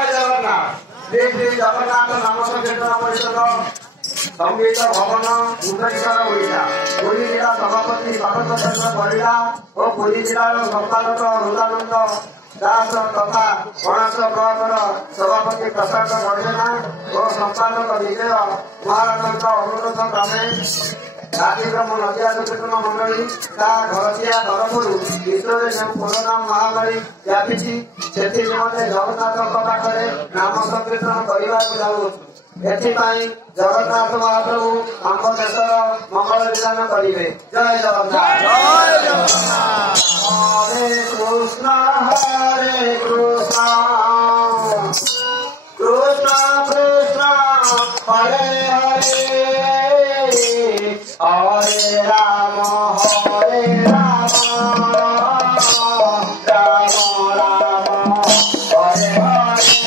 जय जगन्नाथ। श्री श्री जगन्नाथ नाम संकीर्तन परिषद संगीत भवन भुवनेश्वर ओडिशा पुरी जिला सभापति स्वागत चंद्र परिड़ा और पुरी जिलार संपादक हृदानंद दास तथा गणेश ब्लकर सभापति प्रशांत गणजेना और संपादक विजय महाराज अनुरोध क्रमे कार्यक्रम नदिया कीर्तन मंडली घरसिया तरफर विश्व में जो कोरोना महामारी व्यापी से जगन्नाथ पाखे नाम संकीर्तन करने एथिपाई जगन्नाथ महाप्रभु आम देशर मंगल विधान करेंगे। जय जगन्नाथ। जय जगन्नाथ। हरे कृष्ण कृष्ण कृष्ण हरे हरे हरे राम हरे राम राम राम हरे हरे